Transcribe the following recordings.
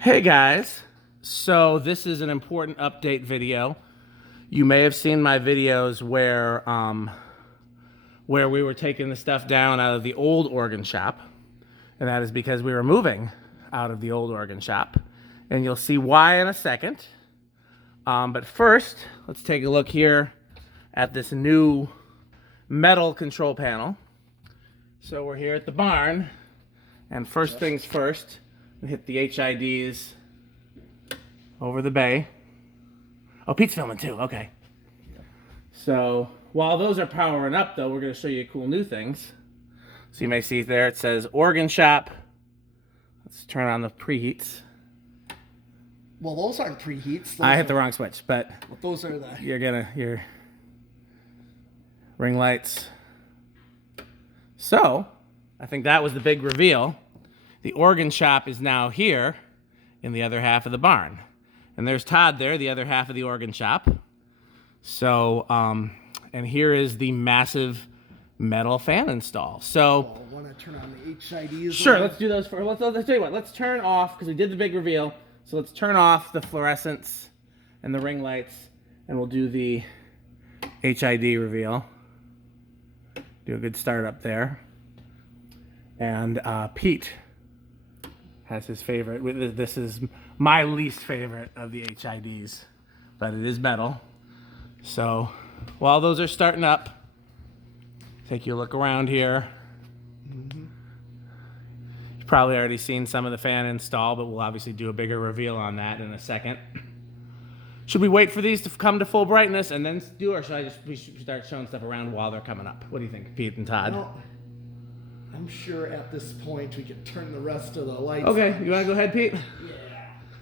Hey guys, so this is an important update video. You may have seen my videos where we were taking the stuff down out of the old organ shop, and that is because we were moving out of the old organ shop, and you'll see why in a second. But first, let's take a look here at this new metal control panel. So we're here at the barn, and first things first, we hit the HIDs over the bay. Oh, Pete's filming too, okay. So while those are powering up though, we're gonna show you cool new things. So you may see there, it says organ shop. Let's turn on the preheats. Well, those aren't preheats. I hit the wrong switch, but those are your ring lights. So, I think that was the big reveal. The organ shop is now here in the other half of the barn. And there's Todd there, the other half of the organ shop. So, and here is the massive metal fan install. So, I want to turn on the HIDs. Sure, let's do those first. Let's tell you what, let's turn off, because we did the big reveal. So let's turn off the fluorescents and the ring lights, and we'll do the HID reveal. Do a good start up there. And Pete has his favorite. This is my least favorite of the HIDs, but it is metal. So while those are starting up, take you a look around here. You've probably already seen some of the fan install, but we'll obviously do a bigger reveal on that in a second. Should we wait for these to come to full brightness and then do, or we should start showing stuff around while they're coming up? What do you think, Pete and Todd? Well, I'm sure at this point we could turn the rest of the lights. Okay, you want to go ahead, Pete? Yeah.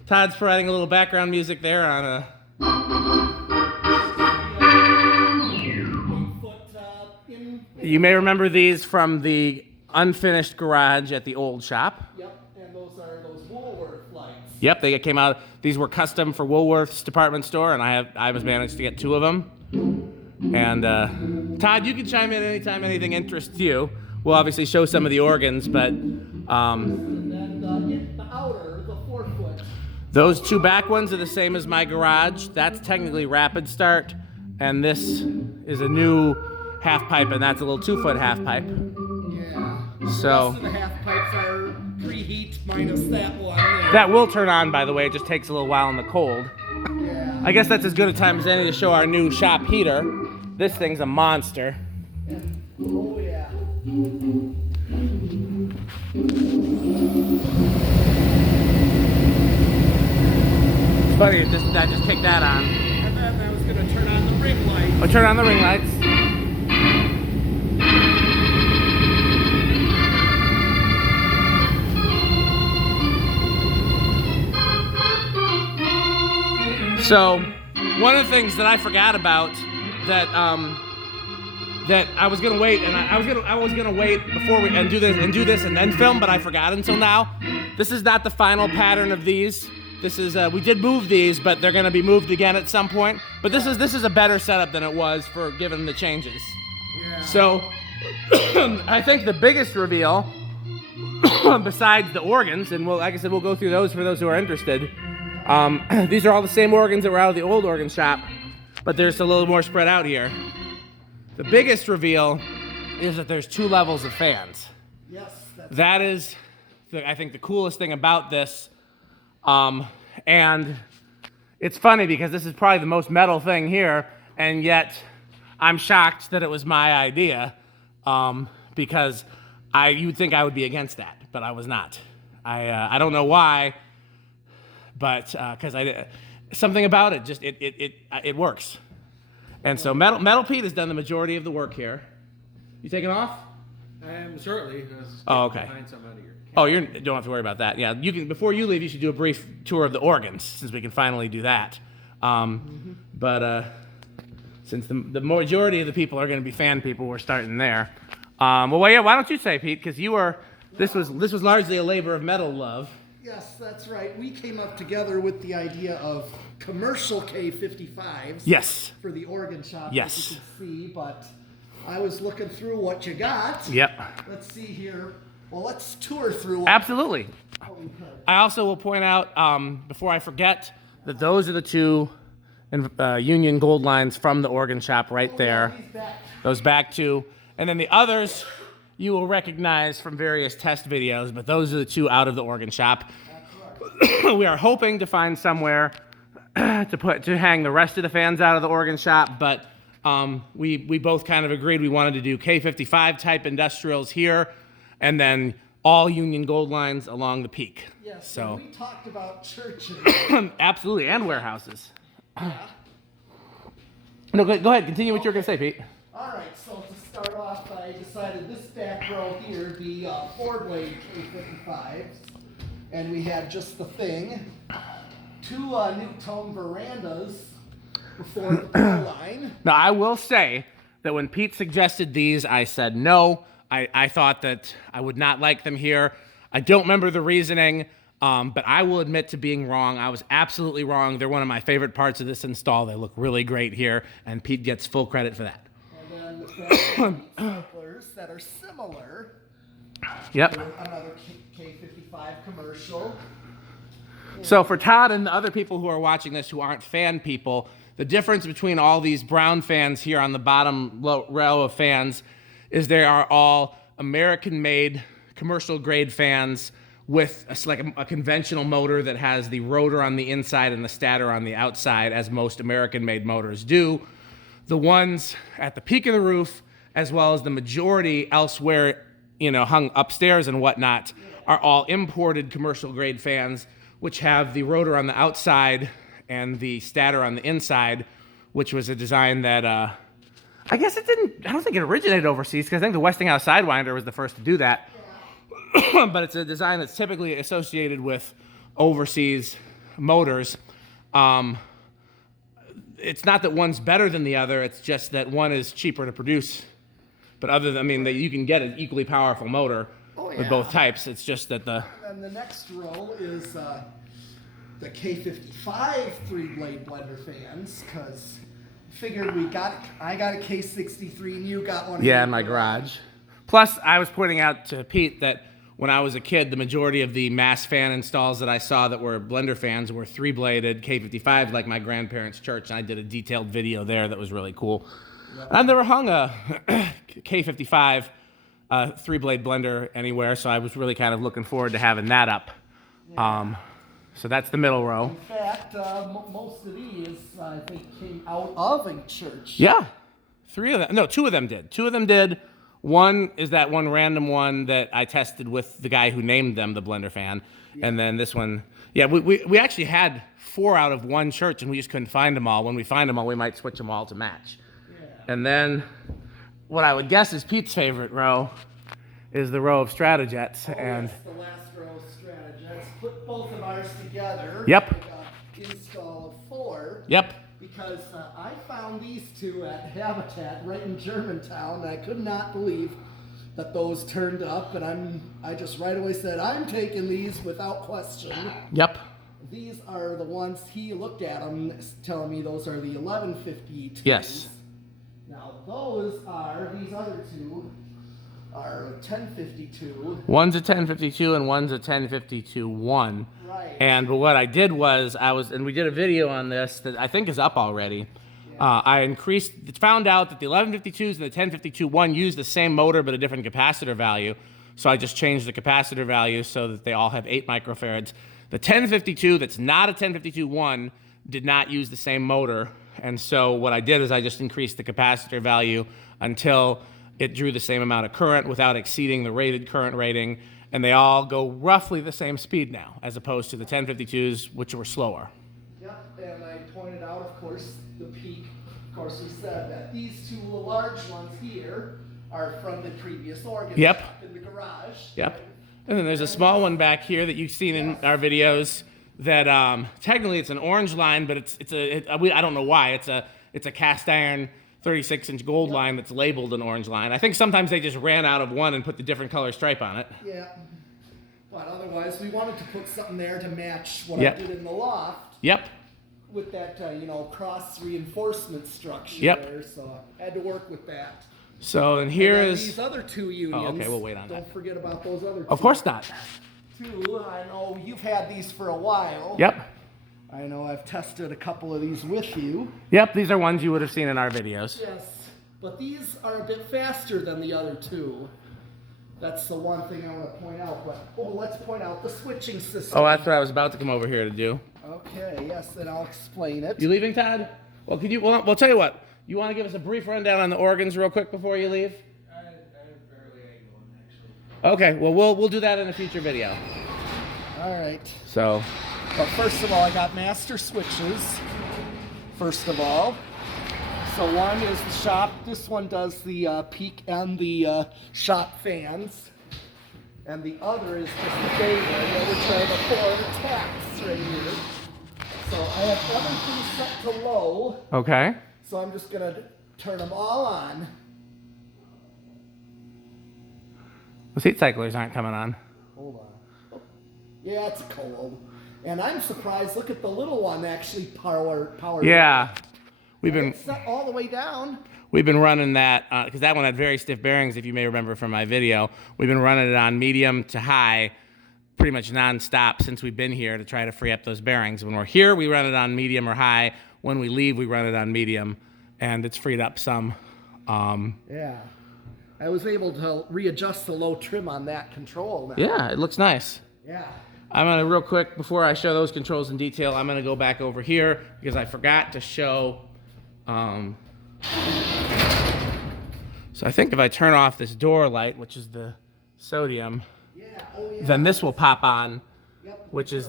Todd's providing a little background music there on a... You may remember these from the unfinished garage at the old shop. Yep, and those are those Woolworth lights. Yep, they came out. These were custom for Woolworth's department store, and I was managed to get 2 of them. And Todd, you can chime in anytime anything interests you. We'll obviously show some of the organs, but And then the outer, the 4-foot. those 2 back ones are the same as my garage. That's technically rapid start, and this is a new half pipe, and that's a little 2-foot half pipe. Yeah. So The rest of the half pipes are preheat minus that one there. that will turn on, by the way. It just takes a little while in the cold. Yeah. I guess that's as good a time as any to show our new shop heater. This thing's a monster. Oh yeah. It's funny, I just kicked that on. And then I was gonna turn on the ring light. I'll turn on the ring lights. So, one of the things that I forgot about that that I was gonna wait, and I was gonna wait before we do this and then film, but I forgot until now. This is not the final pattern of these. This is we did move these, but they're gonna be moved again at some point. But this is a better setup than it was for given the changes. Yeah. So I think the biggest reveal, besides the organs, and like I said, we'll go through those for those who are interested. These are all the same organs that were out of the old organ shop, but there's a little more spread out here. The biggest reveal is that there's 2 levels of fans. Yes. That is, I think, the coolest thing about this. And it's funny because this is probably the most metal thing here, and yet I'm shocked that it was my idea, because you'd think I would be against that, but I was not. I don't know why, but because something about it just it works. And so Metal Pete has done the majority of the work here. You taking off? Shortly. Oh, okay. Oh, you don't have to worry about that. Yeah, you can. Before you leave, you should do a brief tour of the organs, since we can finally do that. But since the majority of the people are going to be fan people, we're starting there. Well, yeah. Why don't you say, Pete? Because this was largely a labor of metal love. Yes, that's right. We came up together with the idea of commercial K55s. Yes. For the organ shop, Yes. as you can see, but I was looking through what you got. Yep. Let's see here. Well, let's tour through. Absolutely. what we could. I also will point out, before I forget, that those are the two Union Gold lines from the organ shop right there. These back. Those back two. And then the others you will recognize from various test videos, but those are the two out of the organ shop. We are hoping to find somewhere to hang the rest of the fans out of the organ shop, but we both kind of agreed we wanted to do K55 type industrials here, and then all Union Gold lines along the peak. Yes. So We talked about churches. absolutely, and warehouses. No, go ahead. Continue what you were going to say, Pete. All right. So to start off, I decided this back row here would be 4-blade K55s, and we had just the thing. 2 new tone verandas before the power line. Now, I will say that when Pete suggested these, I said no. I thought that I would not like them here. I don't remember the reasoning, but I will admit to being wrong. I was absolutely wrong. They're one of my favorite parts of this install. They look really great here, and Pete gets full credit for that. And then the sprinklers that are similar. Yep. Another K55 commercial. So for Todd and the other people who are watching this who aren't fan people, the difference between all these brown fans here on the bottom row of fans is they are all American-made, commercial-grade fans with a conventional motor that has the rotor on the inside and the stator on the outside, as most American-made motors do. The ones at the peak of the roof, as well as the majority elsewhere, hung upstairs and whatnot, are all imported commercial-grade fans, which have the rotor on the outside and the stator on the inside, which was a design that I don't think it originated overseas, because I think the Westinghouse Sidewinder was the first to do that. But it's a design that's typically associated with overseas motors. It's not that one's better than the other, it's just that one is cheaper to produce. But that you can get an equally powerful motor with both types. It's just that And the next row is the K55 3-blade blender fans, because figured I got a K63 and you got one. in my garage. Plus, I was pointing out to Pete that when I was a kid, the majority of the mass fan installs that I saw that were blender fans were 3-bladed K55s, like my grandparents' church, and I did a detailed video there that was really cool. Yep. I've never hung a K55 3-blade blender anywhere, so I was really kind of looking forward to having that up. Yeah. So that's the middle row. In fact, most of these, I think, came out of a church. Yeah. 2 of them did. 2 of them did. One is that one random one that I tested with the guy who named them the blender fan. Yeah. And then this one, we actually had 4 out of 1 church, and we just couldn't find them all. When we find them all, we might switch them all to match. Yeah. And then what I would guess is Pete's favorite row is the row of Stratojets. And the last row of Stratojets. Put both of ours together. Yep. Like install of 4. Yep. Because I found these 2 at Habitat right in Germantown, and I could not believe that those turned up, and I just right away said, I'm taking these without question. Yep. These are the ones he looked at them, telling me those are the 1150 Yes. Now these other 2 are 1052. One's a 1052 and one's a 1052-1. Right. And what I did was we did a video on this that I think is up already. Yeah. I found out that the 1152s and the 1052-1 use the same motor but a different capacitor value. So I just changed the capacitor value so that they all have 8 microfarads. The 1052 that's not a 1052-1 did not use the same motor. And so what I did is I just increased the capacitor value until it drew the same amount of current without exceeding the rated current rating, and they all go roughly the same speed now, as opposed to the 1052s, which were slower. Yep, and I pointed out, of course, the peak. Of course, we said that these 2 large ones here are from the previous organ in the garage. Yep. And then there's a small one back here that you've seen in our videos that technically it's an orange line, but I don't know why. It's a cast iron 36-inch gold line that's labeled an orange line. I think sometimes they just ran out of one and put the different color stripe on it. Yeah. But otherwise, we wanted to put something there to match what I did in the loft. Yep. With that, cross reinforcement structure there, so I had to work with that. So, and here And then is... these other two unions. Oh, okay, we'll wait on that. Don't forget about those other two. Of course not. Two, I know you've had these for a while. Yep. I know I've tested a couple of these with you. Yep, these are ones you would have seen in our videos. Yes, but these are a bit faster than the other two. That's the one thing I want to point out. But let's point out the switching system. Oh, that's what I was about to come over here to do. Okay, yes, then I'll explain it. You leaving, Todd? Well, could you? Well, we'll tell you what. You want to give us a brief rundown on the organs real quick before you leave? I barely ain't going, actually. Okay. Well, we'll do that in a future video. All right. So. But first of all, I got master switches. First of all. So one is the shop. This one does the peak and the shop fans. And the other is just the bay area, which are the 4 taps right here. So I have everything set to low. Okay. So I'm just going to turn them all on. The seat cyclers aren't coming on. Hold on. Yeah, it's cold. And I'm surprised. Look at the little one actually power. Yeah. We've been set all the way down. We've been running that because that one had very stiff bearings. If you may remember from my video, we've been running it on medium to high, pretty much nonstop since we've been here to try to free up those bearings. When we're here, we run it on medium or high. When we leave, we run it on medium, and it's freed up some. Yeah, I was able to readjust the low trim on that control now. Yeah, it looks nice. Yeah. I'm gonna real quick before I show those controls in detail. I'm gonna go back over here because I forgot to show. So I think if I turn off this door light, which is the sodium, then this will pop on, which is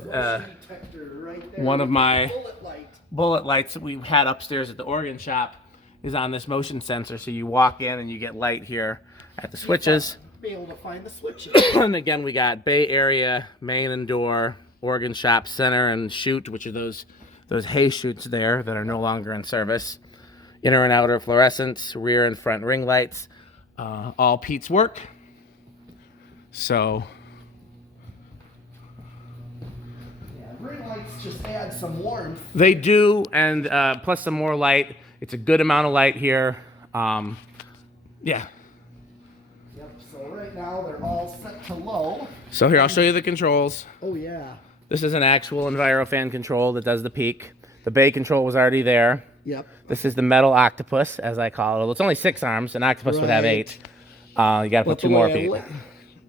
one of my bullet lights that we had upstairs at the organ shop is on this motion sensor. So you walk in and you get light here at the switches. Be able to find the switches. And again, we got bay area, main and door, organ shop, center, and chute, which are those hay chutes there that are no longer in service. Inner and outer fluorescents, rear and front ring lights, all Pete's work. So, yeah, ring lights just add some warmth. they do, and plus some more light. It's a good amount of light here. Yeah. Yep. So right now they're all set to low. So here, I'll show you the controls. Oh yeah. This is an actual EnviroFan control that does the peak. The bay control was already there. Yep. This is the metal octopus, as I call it. Well, it's only 6 arms. An octopus would have 8. You got to put 2 more feet.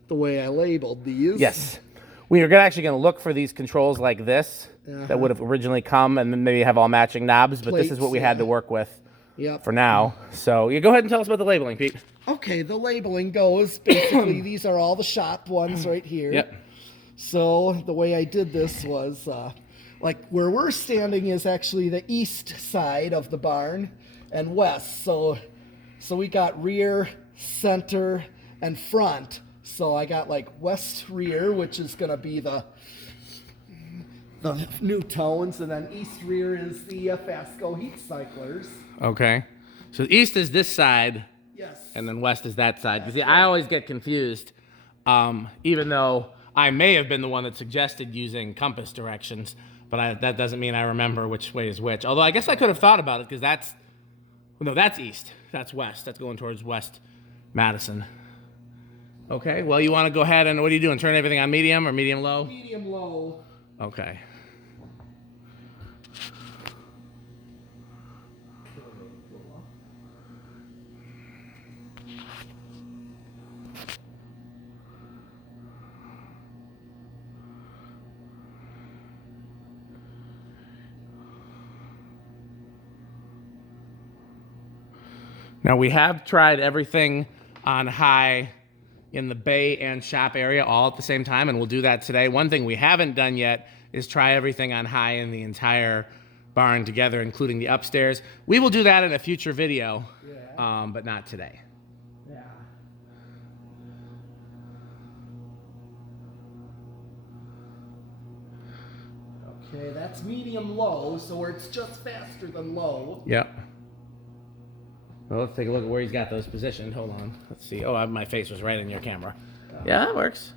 The way I labeled these. Yes. We are actually going to look for these controls like this that would have originally come and then maybe have all matching knobs, but this is what we had to work with for now. So you go ahead and tell us about the labeling, Pete. Okay, the labeling goes, basically, these are all the shop ones right here. Yep. So the way I did this was, like where we're standing is actually the east side of the barn and west. So we got rear, center, and front. So I got like west rear, which is going to be the new tones, and then east rear is the Fastco heat cyclers. Okay. So east is this side. Yes. And then west is that side. Because I always get confused, even though I may have been the one that suggested using compass directions, but that doesn't mean I remember which way is which. Although I guess I could have thought about it because that's east. That's west. That's going towards West Madison. Okay, well, you want to go ahead and what are you doing? Turn everything on medium or medium low? Medium low. Okay. Now we have tried everything on high in the bay and shop area all at the same time, and we'll do that today. One thing we haven't done yet is try everything on high in the entire barn together, including the upstairs. We will do that in a future video, but not today. Yeah. Okay, that's medium low, so where it's just faster than low. Yep. Well, let's take a look at where he's got those positioned. Hold on. Let's see. Oh, my face was right in your camera. Yeah, that works.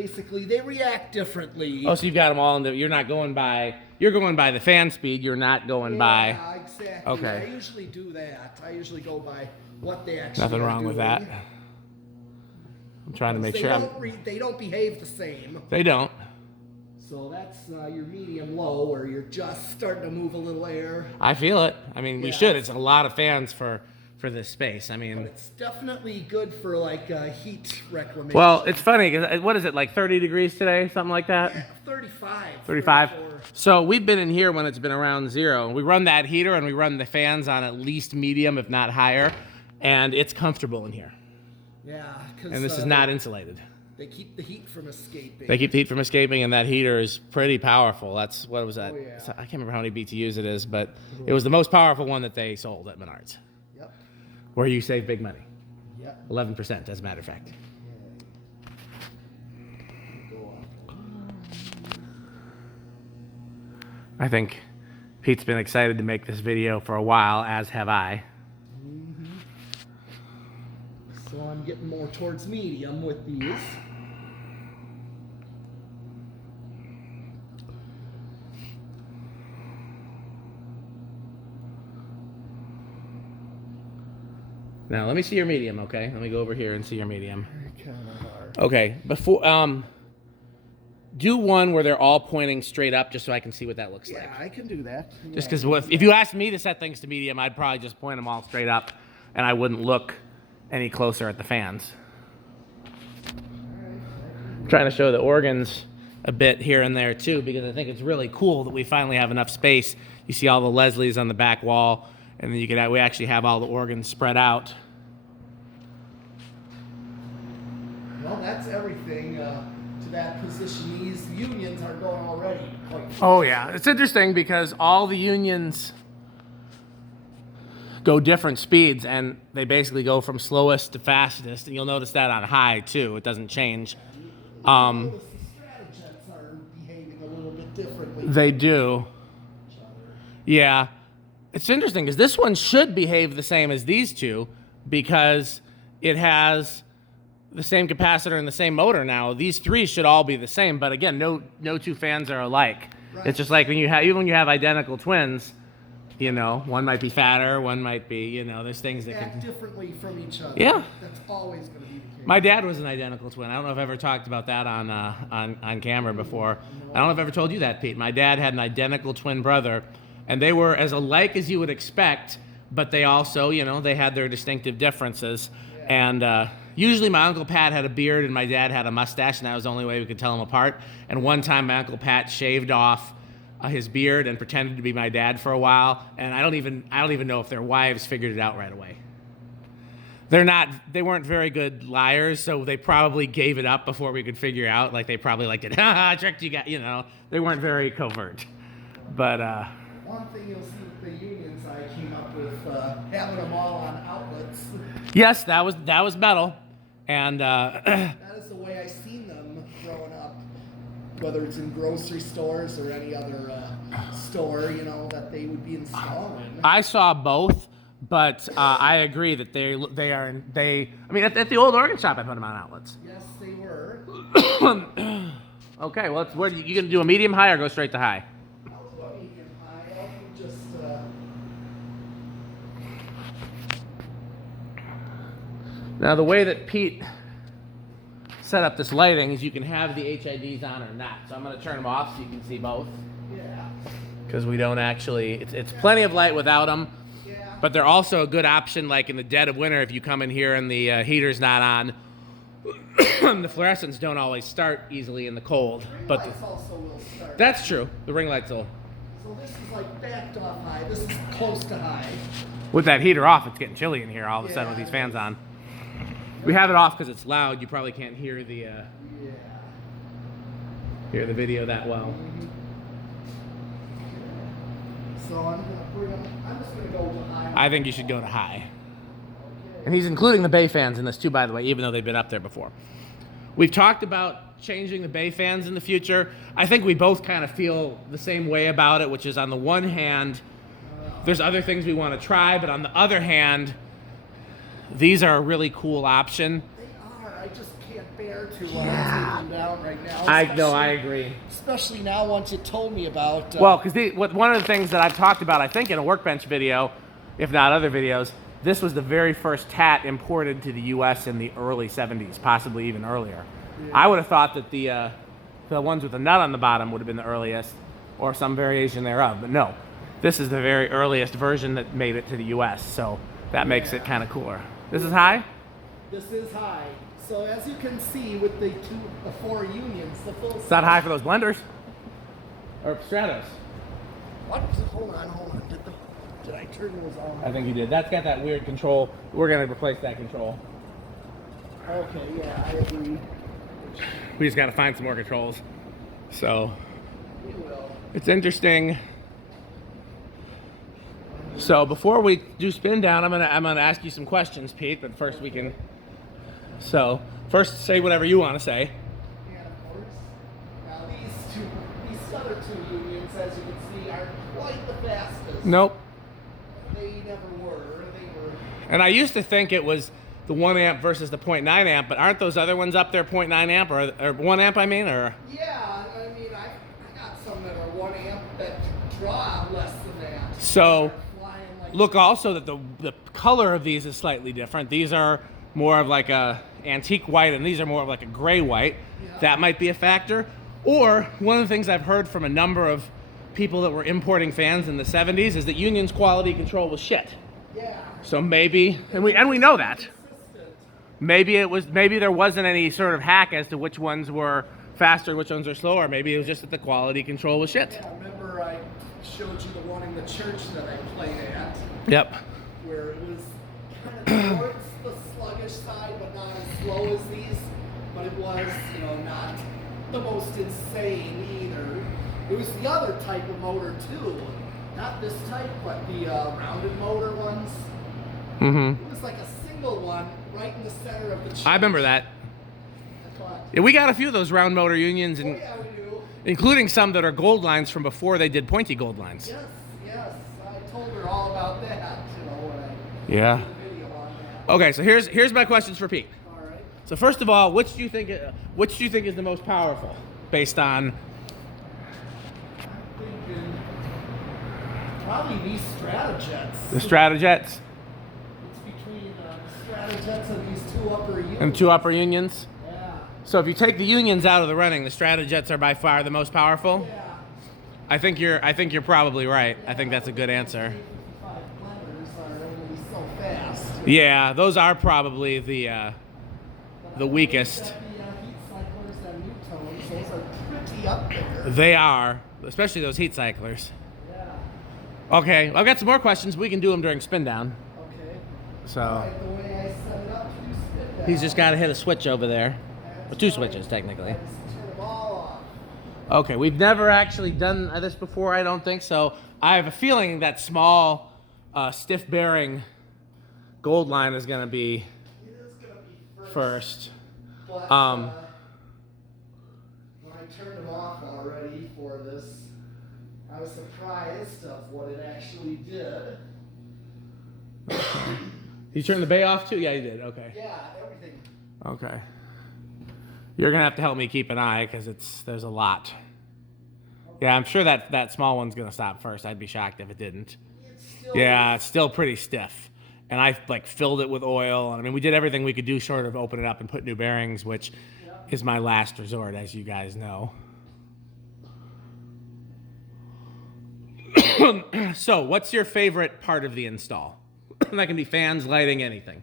basically they react differently. Oh, so you've got them all in the, you're going by the fan speed, you're not going by. Yeah, exactly. Okay. I usually do that. I usually go by what they actually Nothing are wrong with doing. that. I'm trying to make They sure they don't behave the same. they don't. So that's your medium low, where you're just starting to move a little air. I feel it. I mean, we Yeah. should. It's a lot of fans for this space. I mean, But it's definitely good for like heat reclamation. well, it's funny because what is it, like 30 degrees today, something like that? Yeah, 35. 35. 34. So we've been in here when it's been around 0. We run that heater and we run the fans on at least medium, if not higher, and it's comfortable in here. Yeah, because And this is not insulated. they keep the heat from escaping. They keep the heat from escaping, and that heater is pretty powerful. That's, what was that? Oh, yeah. I can't remember how many BTUs it is, but it was the most powerful one that they sold at Menards, Yep. where you save big money. Yep. 11%, as a matter of fact. Go on. I think Pete's been excited to make this video for a while, as have I. So I'm getting more towards medium with these. Now, let me see your medium, okay? Let me go over here and see your medium. They kind of are. Okay, before, do one where they're all pointing straight up just so I can see what that looks like. Yeah, I can do that. Just Yeah. because if you asked me to set things to medium, I'd probably just point them all straight up, and I wouldn't look any closer at the fans. I'm trying to show the organs a bit here and there too, because I think it's really cool that we finally have enough space. You see all the Leslies on the back wall, and then we actually have all the organs spread out. Well, that's everything to that position. These unions are going already quite fast. Oh yeah, it's interesting because all the unions go different speeds, and they basically go from slowest to fastest, and you'll notice that on high too. It doesn't change. The strategets are behaving a little bit differently. They do. Each other. Yeah. It's interesting because this one should behave the same as these two because it has the same capacitor and the same motor now. These three should all be the same, but again, no two fans are alike. Right. It's just like even when you have identical twins, you know, one might be fatter, one might be, you know, there's things that Act can. differently from each other. Yeah. That's always going to be the case. My dad was an identical twin. I don't know if I've ever talked about that on camera before. I don't know if I've ever told you that, Pete. My dad had an identical twin brother, and they were as alike as you would expect, but they also, you know, they had their distinctive differences. And usually my Uncle Pat had a beard and my dad had a mustache, and that was the only way we could tell them apart. And one time my Uncle Pat shaved off his beard and pretended to be my dad for a while, and I don't even know if their wives figured it out right away. They weren't very good liars, so they probably gave it up before we could figure out. Like they probably liked it. I tricked you guys, you know. They weren't very covert. But One thing you'll see with the unions I came up with, having them all on outlets. yes, that was metal. And That is the way I seen them growing up, whether it's in grocery stores or any other store, you know, that they would be installing. I saw both, but I agree that they are. I mean, at the old organ shop, I put them on outlets. Yes, they were. Okay, well, where you gonna do a medium high or go straight to high? I'll do a medium high. I'll do just. Now, the way that Pete set up this lighting is you can have the HIDs on or not. So I'm going to turn them off so you can see both. Yeah. Because we don't actually, it's plenty of light without them. Yeah. But they're also a good option, like in the dead of winter, if you come in here and the heater's not on. The fluorescents don't always start easily in the cold. Ring But lights also will start. that's true. The ring lights will. So this is like backed off high. This is close to high. With that heater off, it's getting chilly in here all of a sudden with Yeah, these it fans is. on. We have it off because it's loud. You probably can't hear the Yeah. video that well. So I'm gonna bring them. I'm just gonna go to high. I think you should go to high. Okay. And he's including the bay fans in this too, by the way, even though they've been up there before. We've talked about changing the bay fans in the future. I think we both kind of feel the same way about it, which is on the one hand, there's other things we want to try, but on the other hand, these are a really cool option. They are. I just can't bear to take Yeah. them down right now. I especially- agree. Especially now, once you told me about. Well, because one of the things that I've talked about, I think in a workbench video, if not other videos, this was the very first tat imported to the U.S. in the early 70s, possibly even earlier. Yeah. I would have thought that the ones with the nut on the bottom would have been the earliest, or some variation thereof, but no. This is the very earliest version that made it to the U.S., so that makes it kind of cooler. This is high? This is high. So as you can see with the 4 unions, the full. It's not high for those blenders. Or Stratos. What? Hold on. Did I turn those on? I think you did. That's got that weird control. We're going to replace that control. Okay, yeah, I agree. We just got to find some more controls. So, We will. it's interesting. So before we do spin down, I'm gonna ask you some questions, Pete. But first we can. So first, say whatever you want to say. And of course, now these other 2 unions, as you can see, are quite the fastest. Nope. They never were. They were. And I used to think it was the 1 amp versus the 0.9 amp, but aren't those other ones up there 0.9 amp or 1 amp? I mean, or Yeah, I mean, I got some that are 1 amp that draw less than that. so. Flying like Look also that the color of these is slightly different. These are more of like a antique white, and these are more of like a gray white. Yeah. That might be a factor. Or one of the things I've heard from a number of people that were importing fans in the 70s is that Union's quality control was shit. Yeah. So maybe, and we know that. Consistent. Maybe there wasn't any sort of hack as to which ones were faster and which ones are slower. Maybe it was just that the quality control was shit. Yeah, remember I showed you the one in the church that I played at, Yep. where it was kind of towards the sluggish side, but not as slow as these. But it was, not the most insane either. It was the other type of motor too. Not this type, but the rounded motor ones. Mm-hmm. It was like a single one right in the center of the church. I remember that. I thought, Yeah, we got a few of those round motor Unions, oh and yeah, we do. including some that are gold lines from before they did pointy gold lines. Yes. I told her all about that, when I Yeah. did a video on that. Okay, so here's my questions for Pete. All right. So first of all, which do you think is the most powerful, based on? I'm thinking probably these Stratojets. The Stratojets It's between the Stratojets and these 2 upper units. and 2 upper Unions. Yeah. So if you take the Unions out of the running, the Stratojets are by far the most powerful. Yeah. I think you're probably right. I think that's a good answer. 55 blenders are only so fast. Yeah, those are probably the weakest. The heat cyclers and Newtons, those are pretty up there. They are, especially those heat cyclers. Yeah. Okay, I've got some more questions. We can do them during spin down. Okay. So Like the way I set it up to do spin down. he's just got to hit a switch over there. That's Or 2 right. switches, technically. I just turn them all off. Okay, we've never actually done this before, I don't think so. I have a feeling that small, stiff bearing gold line is going to be It is gonna be first. But Um, when I turned them off already for this, I was surprised of what it actually did. You turned the bay off too? Yeah, you did. Okay. Yeah, everything. Okay. You're going to have to help me keep an eye because there's a lot. Yeah, I'm sure that small one's going to stop first. I'd be shocked if it didn't. It's still Yeah, it's still pretty stiff. And I filled it with oil. I mean, we did everything we could do short of open it up and put new bearings, which is my last resort, as you guys know. So, what's your favorite part of the install? That can be fans, lighting, anything.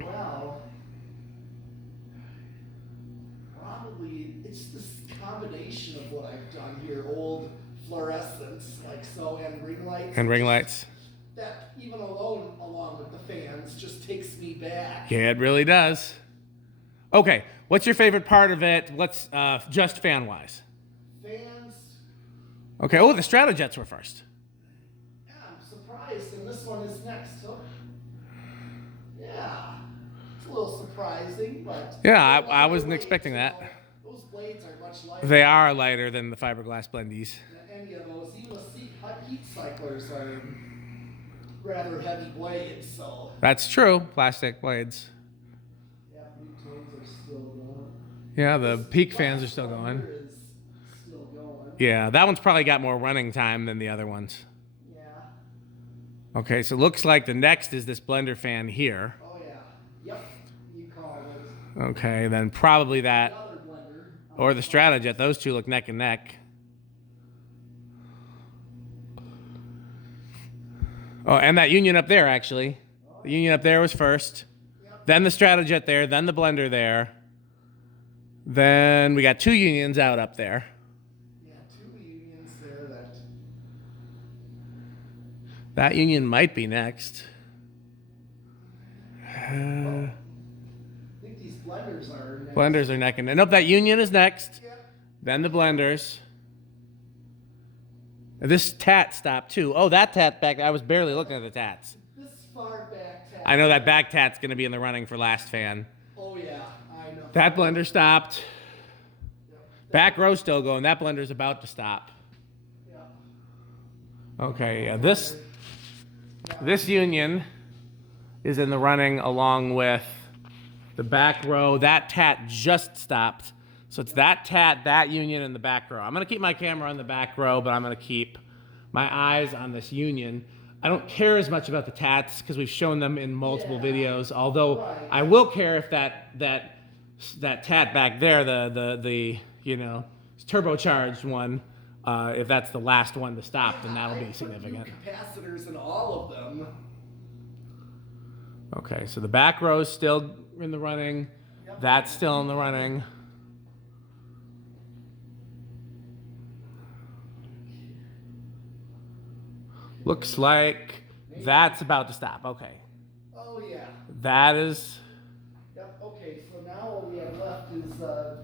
Well, probably it's this combination of what I've done here, old fluorescents like so, and ring lights. And ring lights. That even along with the fans just takes me back. Yeah, it really does. Okay, what's your favorite part of it? Let's just fan wise. Fans, Okay. Oh, the Stratojets were first. yeah, I'm surprised, and this one is next. So, yeah, it's a little surprising, but Yeah, I wasn't expecting that. Those blades are much lighter They are lighter than the fiberglass blendies. than any of those. Even the heat cyclers are rather heavy blades, so. That's true. Plastic blades. Yeah, new tones are still going. Yeah, the This peak fans are last still one going. here is still going. Yeah, that one's probably got more running time than the other ones. Yeah. Okay, so it looks like the next is this blender fan here. Oh yeah. Yep. You called it. Okay, then probably The that other blender. or the Stratojet. Those two look neck and neck. Oh, and that Union up there, actually. The Union up there was first. Yep. Then the Stratojet there, then the blender there. Then we got two Unions out up there. Yeah, two Unions there that. That Union might be next. I think these blenders are next. Blenders are neck and neck. Nope, that Union is next. Yep. Then the blenders. This tat stopped too. Oh, that tat back. I was barely looking at the tats. This far back tab. I know that back tat's going to be in the running for last fan. Oh yeah, I know. That blender stopped. Yep. Back row still going. That blender's about to stop. Yep. Okay, yeah, this Union is in the running along with the back row. That tat just stopped. So it's that tat, that Union, and the back row. I'm going to keep my camera on the back row, but I'm going to keep my eyes on this Union. I don't care as much about the tats because we've shown them in multiple videos. Although I will care if that tat back there, the turbocharged one, if that's the last one to stop, then that'll be significant. Capacitors in all of them. Okay, so the back row's still in the running. Yep. That's still in the running. Looks like that's about to stop. Okay. Oh yeah. That is... Yep. Okay. So now what we have left is the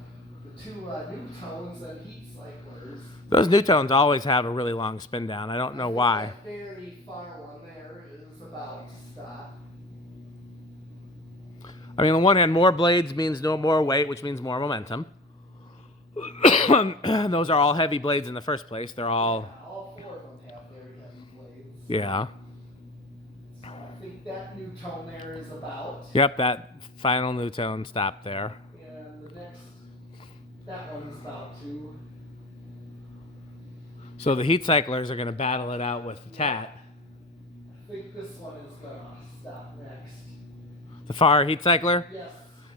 two new tones and heat cyclers. Those new tones always have a really long spin down. I don't know why. That very far one there is about to stop. I mean, on the one hand, more blades means no more weight, which means more momentum. Those are all heavy blades in the first place. They're all... All four of them have very heavy blades. Yeah. So I think that new tone there is about. Yep, that final new tone stopped there. And the next, that one is about to. So the heat cyclers are going to battle it out with the tat. I think this one is gonna stop next. The far heat cycler? Yes.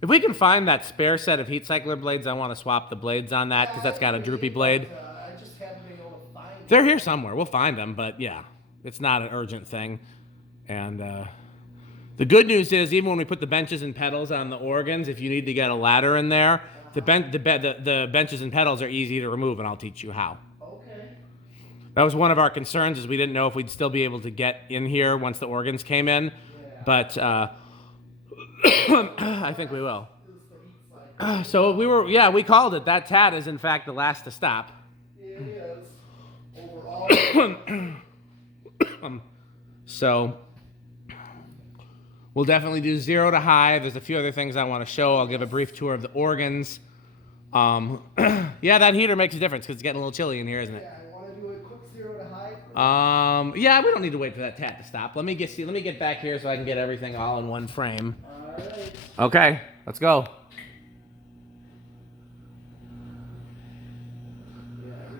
If we can find that spare set of heat cycler blades, I want to swap the blades on that because that's got a droopy blade. I just haven't been able to find them. They're here somewhere. We'll find them, but yeah, it's not an urgent thing. And the good news is, even when we put the benches and pedals on the organs, if you need to get a ladder in there, the benches and pedals are easy to remove, and I'll teach you how. Okay. That was one of our concerns, is we didn't know if we'd still be able to get in here once the organs came in, but I think we will. So we called it. That tat is in fact the last to stop. It is. Overall. So we'll definitely do 0 to high. There's a few other things I want to show. I'll give a brief tour of the organs. Yeah, that heater makes a difference because it's getting a little chilly in here, isn't it? Yeah, I want to do a quick 0 to high. Yeah, we don't need to wait for that tat to stop. Let me get back here so I can get everything all in one frame. All right. Okay, let's go.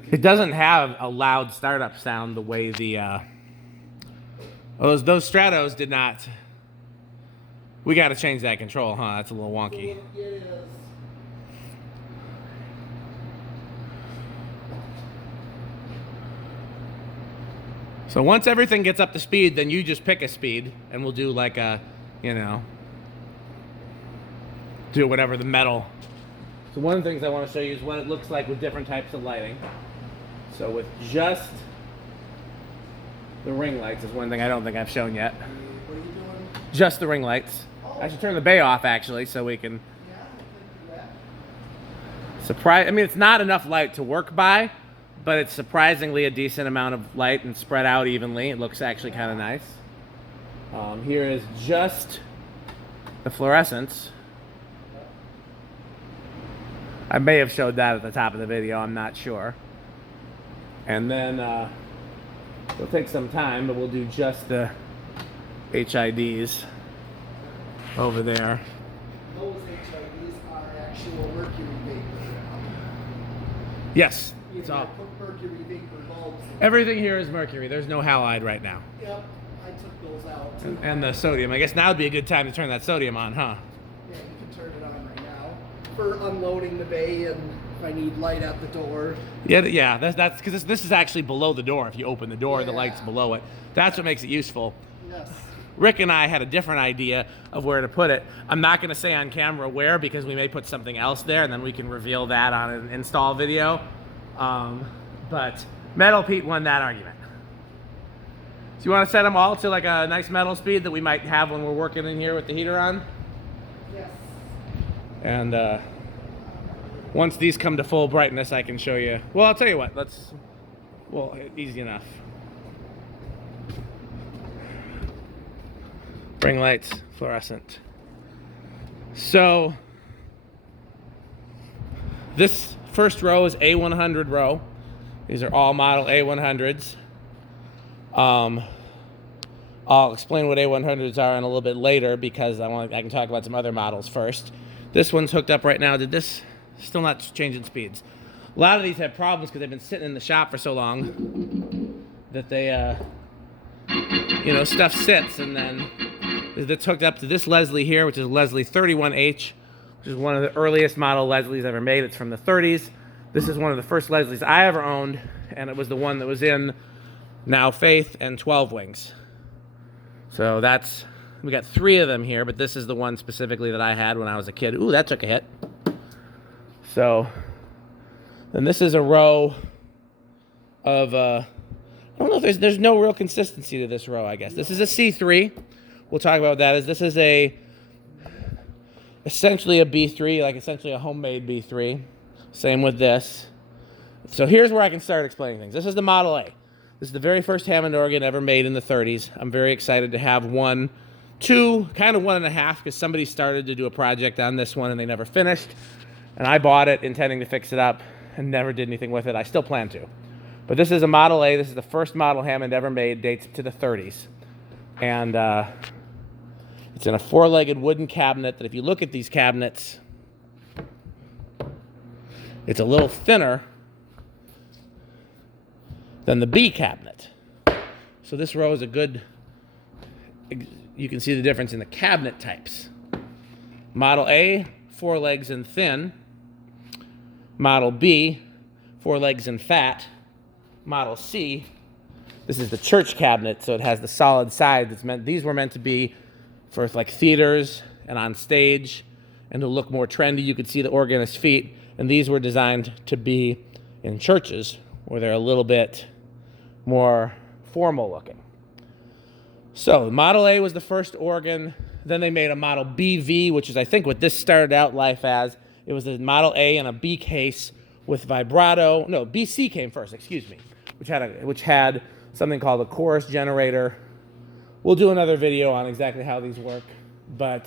It doesn't have a loud startup sound the way the those Stratos did not. We got to change that control, huh? That's a little wonky. It is. So once everything gets up to speed, then you just pick a speed, and we'll do like a, do whatever the metal. So one of the things I want to show you is what it looks like with different types of lighting. So with just the ring lights is one thing I don't think I've shown yet. What are you doing? Just the ring lights. I should turn the bay off actually so we can Yeah, I can do that. surprise. I mean, it's not enough light to work by, but it's surprisingly a decent amount of light and spread out evenly. It looks actually kind of nice. Here is just the fluorescence. I may have showed that at the top of the video, I'm not sure. And then it'll take some time, but we'll do just the HIDs over there. Those HIDs are actual mercury vapor. Yes, You it's can all. put mercury vapor bulbs in. Everything here is mercury. There's no halide right now. Yep, I took those out. And the sodium. I guess now would be a good time to turn that sodium on, huh? Yeah, you can turn it on right now for unloading the bay and if I need light at the door. Yeah. That's because this is actually below the door. If you open the door, the Yeah. light's below it. That's what makes it useful. Yes. Rick and I had a different idea of where to put it. I'm not going to say on camera where because we may put something else there and then we can reveal that on an install video. But Metal Pete won that argument. So you want to set them all to like a nice metal speed that we might have when we're working in here with the heater on? Yes. And once these come to full brightness, I can show you. Well, I'll tell you what. Easy enough. Ring lights, fluorescent. So this first row is A100 row. These are all model A100s. I'll explain what A100s are in a little bit later because I can talk about some other models first. This one's hooked up right now. Still not changing speeds. A lot of these have problems because they've been sitting in the shop for so long that they, stuff sits, and then it's hooked up to this Leslie here, which is Leslie 31H, which is one of the earliest model Leslies ever made. It's from the 30s. This is one of the first Leslies I ever owned, and it was the one that was in Now Faith and 12 Wings. So we got 3 of them here, but this is the one specifically that I had when I was a kid. Ooh, that took a hit. So, and this is a row of, I don't know if there's no real consistency to this row, I guess. This is a C3. We'll talk about that. This is essentially a B3, like essentially a homemade B3. Same with this. So here's where I can start explaining things. This is the Model A. This is the very first Hammond organ ever made in the 30s. I'm very excited to have 1, 2, kind of 1.5, because somebody started to do a project on this one and they never finished. And I bought it intending to fix it up and never did anything with it. I still plan to. But this is a Model A. This is the first model Hammond ever made, dates to the 30s. And it's in a 4-legged wooden cabinet that if you look at these cabinets, it's a little thinner than the B cabinet. So this row is you can see the difference in the cabinet types. Model A, 4 legs and thin. Model B, 4 legs and fat. Model C, this is the church cabinet, so it has the solid side. These were meant to be for like theaters and on stage and to look more trendy. You could see the organist's feet, and these were designed to be in churches where they're a little bit more formal looking. So Model A was the first organ. Then they made a Model BV, which is I think what this started out life as. It was a Model A and a B case with vibrato. No, BC came first, excuse me, which had something called a chorus generator. We'll do another video on exactly how these work, but